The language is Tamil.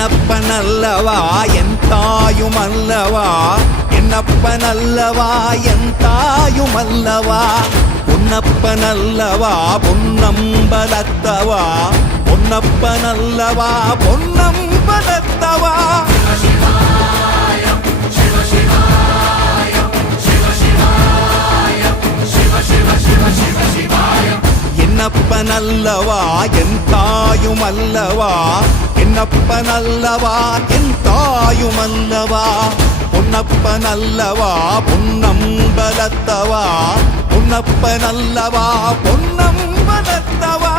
என்னப்பனல்லவா என் தாயுமல்லவா, என்னப்பனல்லவா என் தாயுமல்லவா, பொன்னப்பனல்லவா பொன்னம்பலத்தவா, பொன்னப்பனல்லவா பொன்னம்பலத்தவா. என்னப்பனல்லவா என் தாயுமல்லவா, என்னப்பனல்லவா என் தாயுமல்லவா, பொன்னப்பனல்லவா பொன்னம்பலத்தவா, பொன்னப்பனல்லவா பொன்னம்பலத்தவா.